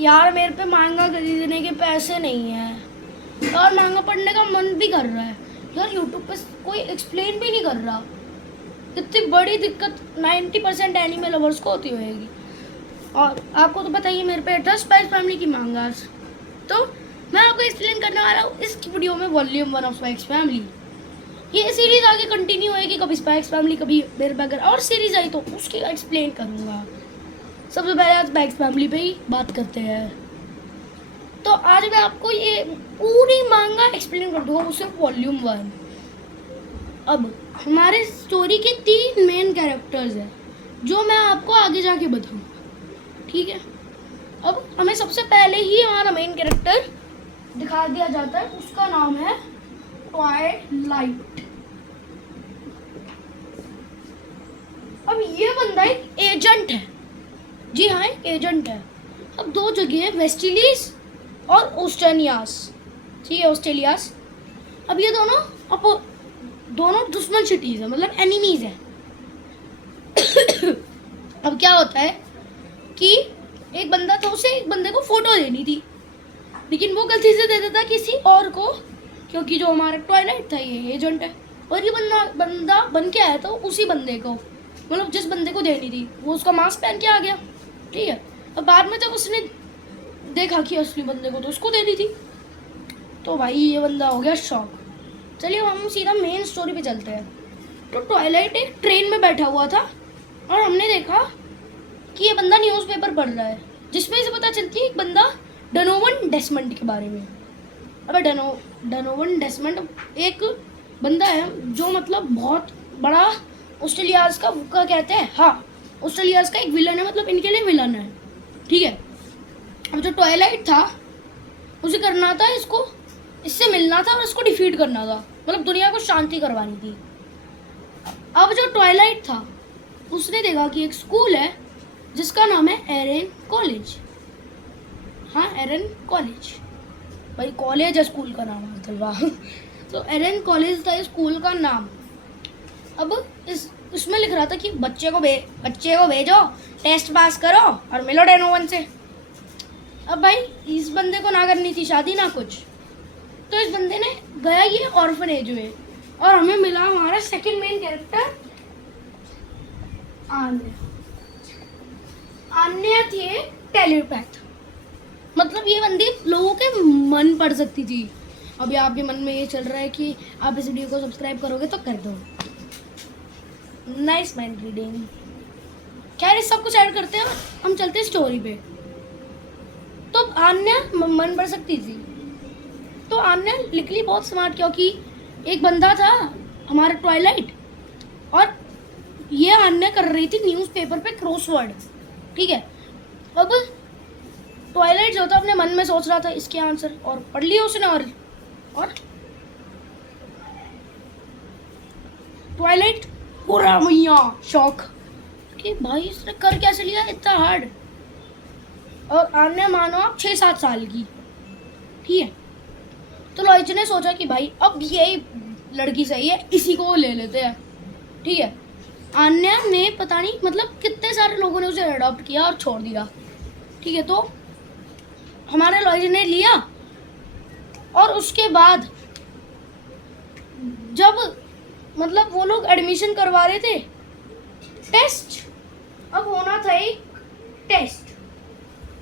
यार मेरे पे मांगा खरीदने के पैसे नहीं है और मांगा पढ़ने का मन भी कर रहा है यार। यूट्यूब पे कोई एक्सप्लेन भी नहीं कर रहा। इतनी बड़ी दिक्कत 90% एनिमे लवर्स को होती होगी। और आपको तो पता ही है मेरे पे था स्पाइस फैमिली की मांगास। तो मैं आपको एक्सप्लेन करने वाला हूँ इस वीडियो में वॉल्यूम 1 ऑफ स्पाइस फैमिली। ये सीरीज आगे कंटिन्यू होएगी, कभी स्पाइस फैमिली कभी मेरे पे अगर और सीरीज आई तो उसकी एक्सप्लेन करूँगा। सबसे पहले आज स्पाइस फैमिली पे ही बात करते हैं। तो आज मैं आपको ये पूरी मांगा एक्सप्लेन कर दूंगा, उसे वॉल्यूम 1। अब हमारे स्टोरी के 3 मेन कैरेक्टर्स हैं जो मैं आपको आगे जाके बताऊंगा, ठीक है। अब हमें सबसे पहले ही हमारा मेन कैरेक्टर दिखा दिया जाता है, उसका नाम है ट्वाइलाइट। अब ये बंदा एक एजेंट है, जी हाँ एक एजेंट है। अब 2 जगह है, वेस्टिलीज और ऑस्ट्रेलियास, ठीक है ऑस्ट्रेलियास। अब ये दोनों दुश्मन सिटीज है, मतलब एनिमीज है। अब क्या होता है कि एक बंदा था, उसे एक बंदे को फोटो देनी थी, लेकिन वो गलती से दे देता किसी और को, क्योंकि जो हमारा ट्वाइलाइट था ये एजेंट है और ये बंदा बन के आया था उसी बंदे को, मतलब जिस बंदे को देनी थी वो उसका मास्क पहन के आ गया, ठीक है। अब बाद में जब उसने देखा कि असली बंदे को तो उसको देनी थी, तो भाई ये बंदा हो गया शॉक। चलिए हम सीधा मेन स्टोरी पे चलते हैं। तो ट्वाइलाइट एक ट्रेन में बैठा हुआ था और हमने देखा कि ये बंदा न्यूज़पेपर पढ़ रहा है, जिसमें से पता चलती है एक बंदा डोनोवन डेसमंड के बारे में। अबे डोनोवन डेसमंड एक बंदा है जो मतलब बहुत बड़ा ऑस्ट्रेलियाज का कहते हैं, हाँ ऑस्ट्रेलियाज का एक विलन है, मतलब इनके लिए विलन है, ठीक है। अब जो ट्वाइलाइट था उसे करना था, इससे मिलना था और इसको डिफीट करना था, मतलब दुनिया को शांति करवानी थी। अब जो ट्वाइलाइट था उसने देखा कि एक स्कूल है जिसका नाम है एरेन कॉलेज। हाँ एरेन कॉलेज, भाई कॉलेज है स्कूल का नाम है, वाह। तो एरेन कॉलेज था स्कूल का नाम। अब इसमें लिख रहा था कि बच्चे को भेजो, टेस्ट पास करो और मिलो डोनोवन से। अब भाई इस बंदे को ना करनी थी शादी ना कुछ, तो इस बंदे ने गया ये ऑर्फनेज में और हमें मिला हमारा सेकंड मेन कैरेक्टर आन्या थी टेलीपैथ, मतलब ये बंदी लोगों के मन पढ़ सकती थी। अभी आपके मन में ये चल रहा है कि आप इस वीडियो को सब्सक्राइब करोगे तो कर दो, नाइस माइंड रीडिंग। खैर इस सब कुछ ऐड करते हैं, हम चलते हैं स्टोरी पे। तो आन्या मन पढ़ सकती थी, तो आन्या निकली बहुत स्मार्ट, क्योंकि एक बंदा था हमारा ट्वाइलाइट और ये आन्या कर रही थी न्यूज़पेपर पे क्रॉसवर्ड, ठीक है। अब ट्वाइलाइट जो था अपने मन में सोच रहा था इसके आंसर, और पढ़ लिया उसने, और ट्वाइलाइट पूरा मैया शौक कि भाई इसने कर कैसे लिया इतना हार्ड। और आन्या मानो आप 6-7 साल की, ठीक है। तो लॉइच ने सोचा कि भाई अब यही लड़की सही है, इसी को ले लेते हैं, ठीक है। आन्या ने पता नहीं मतलब कितने सारे लोगों ने उसे अडॉप्ट किया और छोड़ दिया, ठीक है। तो हमारे लॉइच ने लिया और उसके बाद जब मतलब वो लोग एडमिशन करवा रहे थे, टेस्ट अब होना था एक टेस्ट,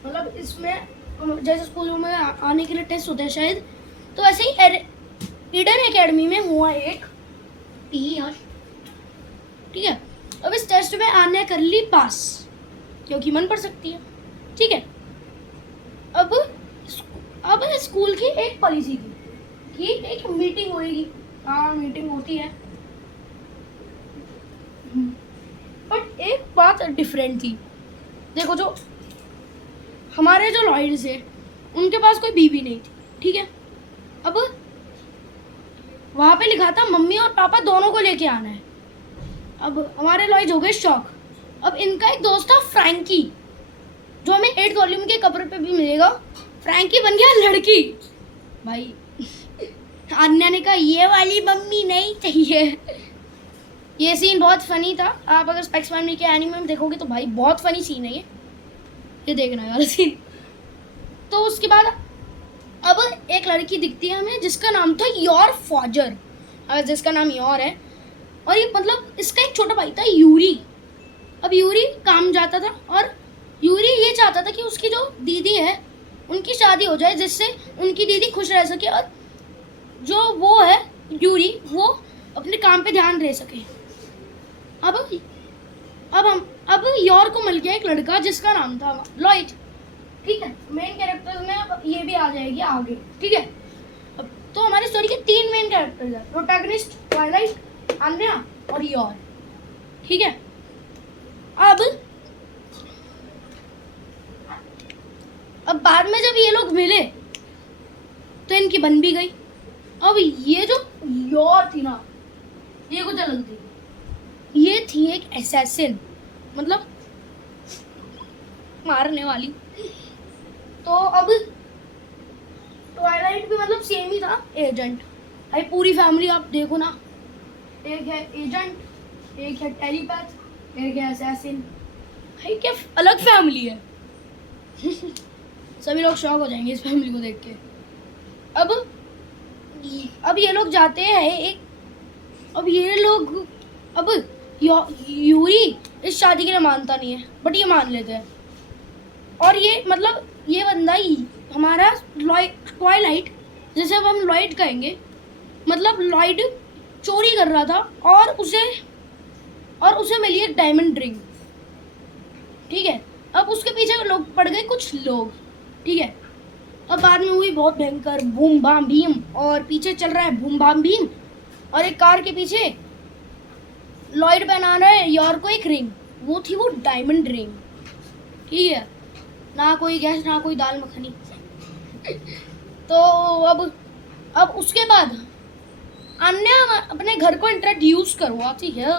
मतलब इसमें जैसे स्कूलों में आने के लिए टेस्ट होते हैं शायद, तो वैसे ही ईडन एकेडमी में हुआ एक यार, ठीक है। अब इस टेस्ट में आन्या कर ली पास, क्योंकि मन पढ़ सकती है, ठीक है। अब स्कूल की एक पॉलिसी थी कि एक मीटिंग होगी, हाँ मीटिंग होती है, बट एक बात डिफरेंट थी। देखो जो हमारे जो लॉयर्स है उनके पास कोई बीवी नहीं थी, ठीक है। अब वहाँ पे लिखा था मम्मी और पापा दोनों को लेके आना है। अब हमारे लॉयर्स हो गए शॉक। अब इनका एक दोस्त था फ्रैंकी, जो हमें 8th वॉल्यूम के कवर पे भी मिलेगा। फ्रैंकी बन गया लड़की, भाई अन्या ने कहा ये वाली मम्मी नहीं चाहिए। ये सीन बहुत फनी था, आप अगर स्पाइस फैमिली के एनिमे में देखोगे तो भाई बहुत फनी सीन है ये देखना यार सीन। तो उसके बाद अब एक लड़की दिखती है हमें जिसका नाम था योर फॉजर, जिसका नाम योर है। और ये मतलब इसका एक छोटा भाई था यूरी। अब यूरी काम जाता था और यूरी ये चाहता था कि उसकी जो दीदी है उनकी शादी हो जाए, जिससे उनकी दीदी खुश रह सके और जो वो है यूरी वो अपने काम पे ध्यान दे सके। अब योर को मिल गया एक लड़का जिसका नाम था लॉयड। ठीक है, मेन कैरेक्टर्स में अब ये भी आ जाएगी आगे। ठीक है, अब तो हमारी स्टोरी के 3 मेन कैरेक्टर्स हैं, प्रोटैगनिस्ट, ट्वाइलाइट, अन्या और योर। ठीक है, अब बाद में जब ये लोग मिले तो इनकी बन भी गई। अब ये जो योर थी ना, ये कुछ अलग थी। ये थी एक असैसिन, मतलब मारने वाली। तो अब ट्वाइलाइट भी मतलब सेम ही था, एजेंट। भाई पूरी फैमिली आप देखो ना, एक है एजेंट, एक है टेलीपैथ, एक है असैसिन। भाई क्या अलग फैमिली है। सभी लोग शॉक हो जाएंगे इस फैमिली को देख के। अब ये लोग जाते हैं अब यूरी इस शादी के लिए मानता नहीं है, बट ये मान लेते हैं। और ये मतलब ये बंदा ही हमारा ट्वाइलाइट, जैसे अब हम लॉयड कहेंगे, मतलब लॉयड चोरी कर रहा था और उसे मिली एक डायमंड रिंग। ठीक है, अब उसके पीछे लोग पड़ गए कुछ लोग। ठीक है, अब बाद में हुई बहुत भयंकर बूम बाम भीम, और पीछे चल रहा है बूम बाम भीम, और एक कार के पीछे लॉयड पहना रहा है योर को एक रिंग। वो थी वो डायमंड रिंग। ठीक है, ना कोई गैस ना कोई दाल मखनी। तो अब उसके बाद अन्या अपने घर को इंट्रोड्यूस करवाती है,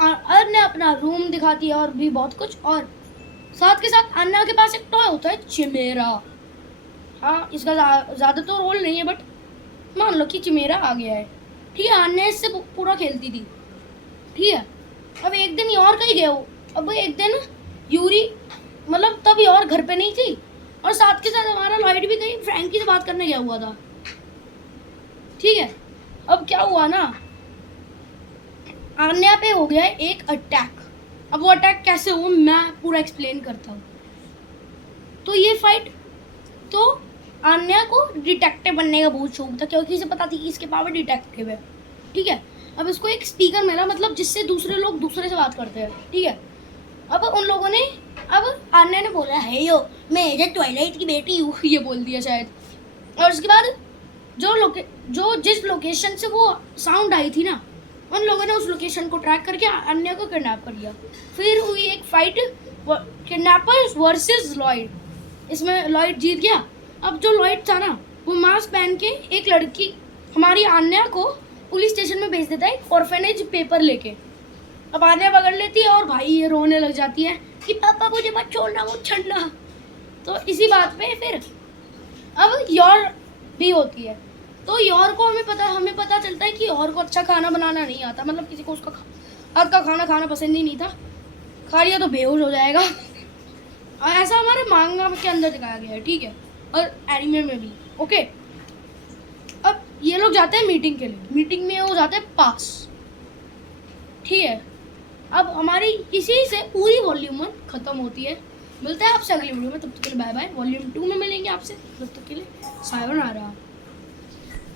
अन्या अपना रूम दिखाती है और भी बहुत कुछ। और साथ के साथ अन्या के पास एक टॉय होता है चिमेरा। हाँ, इसका ज़्यादा तो रोल नहीं है, बट मान लो कि चिमेरा आ गया है। ठीक है, अन्या इससे पूरा खेलती थी। ठीक है, अब एक दिन योर कहीं गया हो। अब एक दिन यूरी मतलब तब योर घर पे नहीं थी, और साथ के साथ हमारा लॉयड भी कहीं फ्रैंकी से बात करने गया हुआ था। ठीक है, अब क्या हुआ ना, अन्या पे हो गया एक अटैक। अब वो अटैक कैसे हुआ मैं पूरा एक्सप्लेन करता हूँ। तो ये फाइट, तो अन्या को डिटेक्टिव बनने का बहुत शौक था, क्योंकि इसे पता थी कि इसके पावर डिटेक्टिव है। ठीक है, अब इसको एक स्पीकर मिला, मतलब जिससे दूसरे लोग दूसरे से बात करते हैं। ठीक है, अब उन लोगों ने, अब अन्या ने बोला है यो मैं एजेंट ट्वाइलाइट की बेटी हूँ, ये बोल दिया शायद। और उसके बाद जिस लोकेशन से वो साउंड आई थी ना, उन लोगों ने उस लोकेशन को ट्रैक करके अन्या को किडनैप कर लिया। फिर हुई एक फाइट, किडनैपर्स वर्सेस लॉयड। इसमें लॉयड जीत गया। अब जो लॉयड था ना, वो मास्क पहन के एक लड़की हमारी अन्या को पुलिस स्टेशन में भेज देता है, एक ऑर्फेनेज पेपर लेके। अब अन्या पकड़ लेती है और भाई ये रोने लग जाती है कि पापा मुझे मत छोड़ना, मत छड़ना। तो इसी बात पे फिर अब योर भी होती है। तो योर को हमें पता चलता है कि योर को अच्छा खाना बनाना नहीं आता, मतलब किसी को उसका हाथ का खाना खाना पसंद ही नहीं था। खा लिया तो बेहोश हो जाएगा। और ऐसा हमारे मांगा के अंदर दिखाया गया है। ठीक है, और एनिमे में भी। ओके, अब ये लोग जाते हैं मीटिंग के लिए। मीटिंग में वो जाते हैं पास। ठीक है, अब हमारी इसी से पूरी वॉल्यूम 1 खत्म होती है। मिलते हैं आपसे अगली वीडियो में, तब तक के लिए बाय बाय। वॉल्यूम 2 में मिलेंगे आपसे, तब तक के लिए सायोनारा।